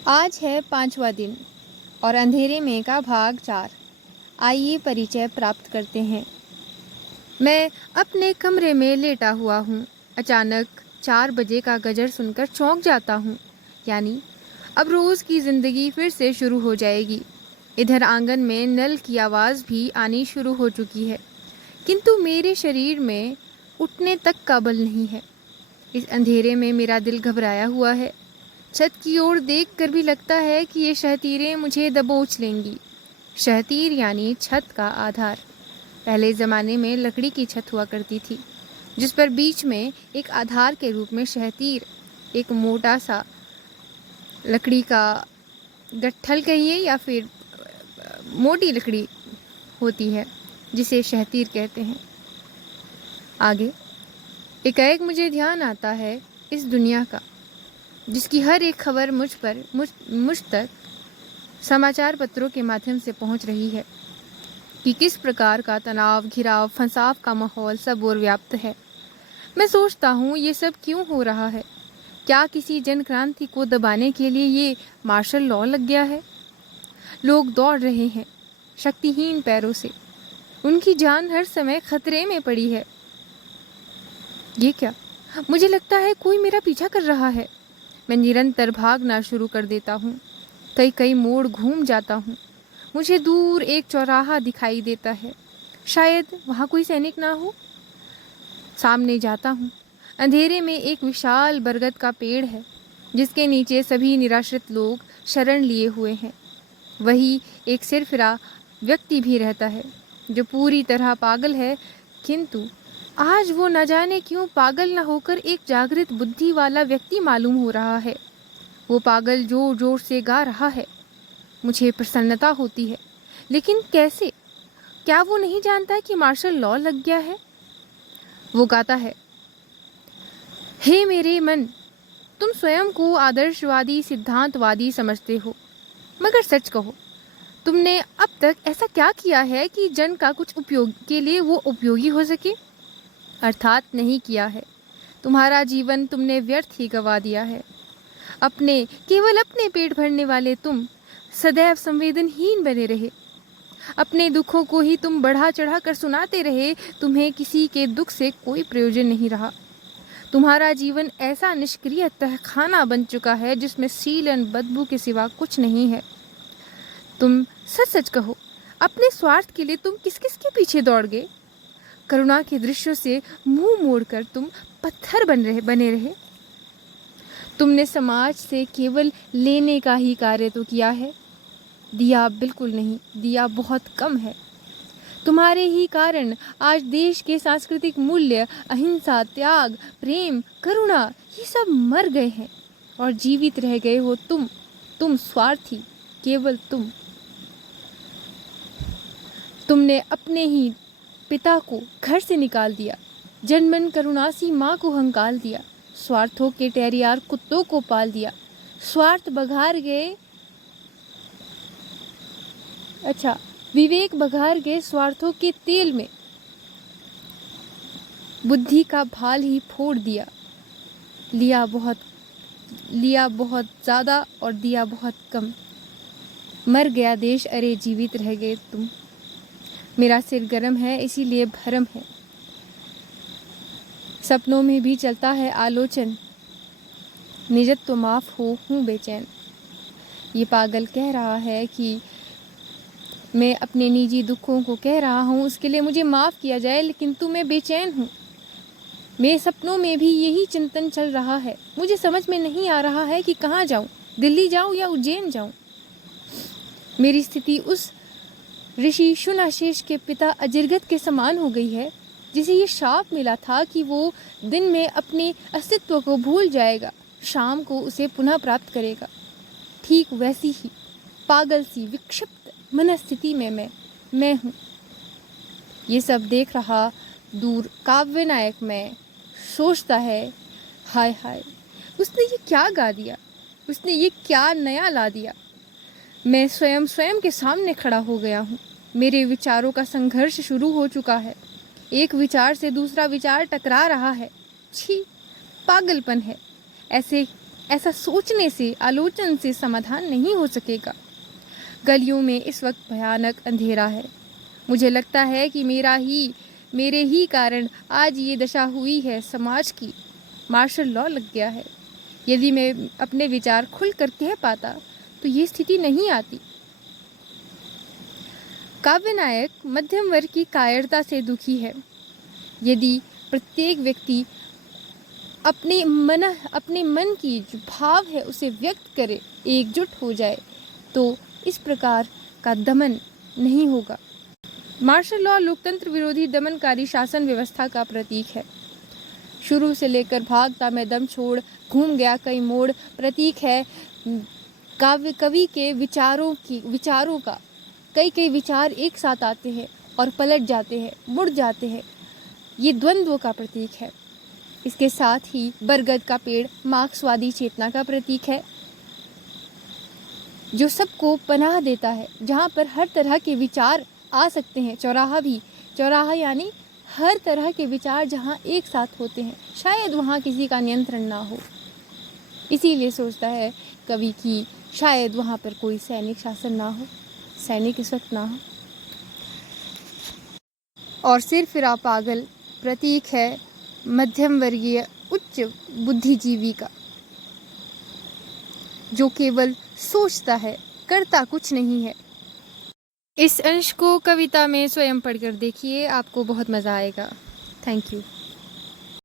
आज है 5वां दिन और अंधेरे में का भाग 4। आइए परिचय प्राप्त करते हैं। मैं अपने कमरे में लेटा हुआ हूँ। अचानक 4 बजे का गजर सुनकर चौंक जाता हूँ। यानी अब रोज़ की ज़िंदगी फिर से शुरू हो जाएगी। इधर आंगन में नल की आवाज़ भी आनी शुरू हो चुकी है, किंतु मेरे शरीर में उठने तक का बल नहीं है। इस अंधेरे में मेरा दिल घबराया हुआ है। छत की ओर देखकर भी लगता है कि ये शहतीरें मुझे दबोच लेंगी। शहतीर यानी छत का आधार। पहले ज़माने में लकड़ी की छत हुआ करती थी, जिस पर बीच में एक आधार के रूप में शहतीर, एक मोटा सा लकड़ी का गट्ठल कहिए या फिर मोटी लकड़ी होती है, जिसे शहतीर कहते हैं। आगे एकाएक मुझे ध्यान आता है इस दुनिया का, जिसकी हर एक खबर मुझ तक समाचार पत्रों के माध्यम से पहुंच रही है कि किस प्रकार का तनाव, घिराव, फंसाव का माहौल सब ओर व्याप्त है। मैं सोचता हूँ ये सब क्यों हो रहा है। क्या किसी जन क्रांति को दबाने के लिए ये मार्शल लॉ लग गया है? लोग दौड़ रहे हैं शक्तिहीन पैरों से। उनकी जान हर समय खतरे में पड़ी है। ये क्या? मुझे लगता है कोई मेरा पीछा कर रहा है। मैं निरंतर भागना शुरू कर देता हूँ। कई कई मोड़ घूम जाता हूँ। मुझे दूर एक चौराहा दिखाई देता है। शायद वहाँ कोई सैनिक ना हो। सामने जाता हूँ। अंधेरे में एक विशाल बरगद का पेड़ है, जिसके नीचे सभी निराश्रित लोग शरण लिए हुए हैं। वही एक सिरफिरा व्यक्ति भी रहता है, जो पूरी तरह पागल है, किंतु आज वो न जाने क्यों पागल न होकर एक जागृत बुद्धि वाला व्यक्ति मालूम हो रहा है। वो पागल जोर जोर से गा रहा है। मुझे प्रसन्नता होती है, लेकिन कैसे? क्या वो नहीं जानता कि मार्शल लॉ लग गया है? वो गाता है, हे मेरे मन, तुम स्वयं को आदर्शवादी, सिद्धांतवादी समझते हो, मगर सच कहो, तुमने अब तक ऐसा क्या किया है कि जन का कुछ उपयोग के लिए वो उपयोगी हो सके? अर्थात नहीं किया है। तुम्हारा जीवन तुमने व्यर्थ ही गवा दिया है। केवल अपने पेट भरने वाले तुम सदैव संवेदनहीन बने रहे। अपने दुखों को ही तुम बढ़ा चढ़ा कर सुनाते रहे। तुम्हें किसी के दुख से कोई प्रयोजन नहीं रहा। तुम्हारा जीवन ऐसा निष्क्रिय तहखाना बन चुका है, जिसमें सीलन बदबू के सिवा कुछ नहीं है। तुम सच सच कहो, अपने स्वार्थ के लिए तुम किस किस के पीछे दौड़ गए? करुणा के दृश्यों से मुंह मोड़कर तुम पत्थर बने रहे। तुमने समाज से केवल लेने का ही कार्य तो किया है। दिया बिल्कुल नहीं, दिया बहुत कम है। तुम्हारे ही कारण आज देश के सांस्कृतिक मूल्य, अहिंसा, त्याग, प्रेम, करुणा, ये सब मर गए हैं और जीवित रह गए हो तुम स्वार्थी, केवल तुम। तुमने अपने ही पिता को घर से निकाल दिया, जनमन करुणासी माँ को हंकाल दिया, स्वार्थों के टेरियार कुत्तों को पाल दिया, स्वार्थ बघार गए विवेक बघार गए स्वार्थों के तेल में, बुद्धि का भाल ही फोड़ दिया। लिया बहुत ज़्यादा और दिया बहुत कम। मर गया देश, अरे जीवित रह गए तुम। मेरा सिर गर्म है, इसीलिए भरम है। सपनों में भी चलता है आलोचन, निजत तो माफ हो, हूँ बेचैन। ये पागल कह रहा है कि मैं अपने निजी दुखों को कह रहा हूँ, उसके लिए मुझे माफ़ किया जाए, लेकिन मैं बेचैन हूँ। मेरे सपनों में भी यही चिंतन चल रहा है। मुझे समझ में नहीं आ रहा है कि कहाँ जाऊँ, दिल्ली जाऊँ या उज्जैन जाऊँ। मेरी स्थिति उस ऋषि शुनाशेष के पिता अजिरगत के समान हो गई है, जिसे ये शाप मिला था कि वो दिन में अपने अस्तित्व को भूल जाएगा, शाम को उसे पुनः प्राप्त करेगा। ठीक वैसी ही पागल सी विक्षिप्त मनस्थिति में मैं हूँ। ये सब देख रहा दूर काव्य नायक मैं सोचता है, हाय हाय, उसने ये क्या गा दिया, उसने ये क्या नया ला दिया। मैं स्वयं के सामने खड़ा हो गया हूँ। मेरे विचारों का संघर्ष शुरू हो चुका है। एक विचार से दूसरा विचार टकरा रहा है। छी, पागलपन है। ऐसे ऐसा सोचने से, आलोचन से समाधान नहीं हो सकेगा। गलियों में इस वक्त भयानक अंधेरा है। मुझे लगता है कि मेरे ही कारण आज ये दशा हुई है समाज की। मार्शल लॉ लग गया है। यदि मैं अपने विचार खुल कर कह पाता तो ये स्थिति नहीं आती। काव्य नायक मध्यम वर्ग की कायरता से दुखी है। यदि प्रत्येक व्यक्ति अपने मन की जो भाव है उसे व्यक्त करे, एकजुट हो जाए, तो इस प्रकार का दमन नहीं होगा। मार्शल लॉ लोकतंत्र विरोधी दमनकारी शासन व्यवस्था का प्रतीक है। शुरू से लेकर भागता मैं दम छोड़ घूम गया कई मोड़ प्रतीक है कवि के विचारों का। कई विचार एक साथ आते हैं और पलट जाते हैं, मुड़ जाते हैं। ये द्वंद्व का प्रतीक है। इसके साथ ही बरगद का पेड़ मार्क्सवादी चेतना का प्रतीक है, जो सबको पनाह देता है, जहाँ पर हर तरह के विचार आ सकते हैं। चौराहा यानी हर तरह के विचार जहाँ एक साथ होते हैं, शायद वहाँ किसी का नियंत्रण ना हो। इसीलिए सोचता है कवि कि शायद वहाँ पर कोई सैनिक शासन ना हो, सैनिक इस वक्त ना हो। और सिर फिरा पागल प्रतीक है मध्यम वर्गीय उच्च बुद्धिजीवी का, जो केवल सोचता है, करता कुछ नहीं है। इस अंश को कविता में स्वयं पढ़कर देखिए, आपको बहुत मज़ा आएगा। Thank you.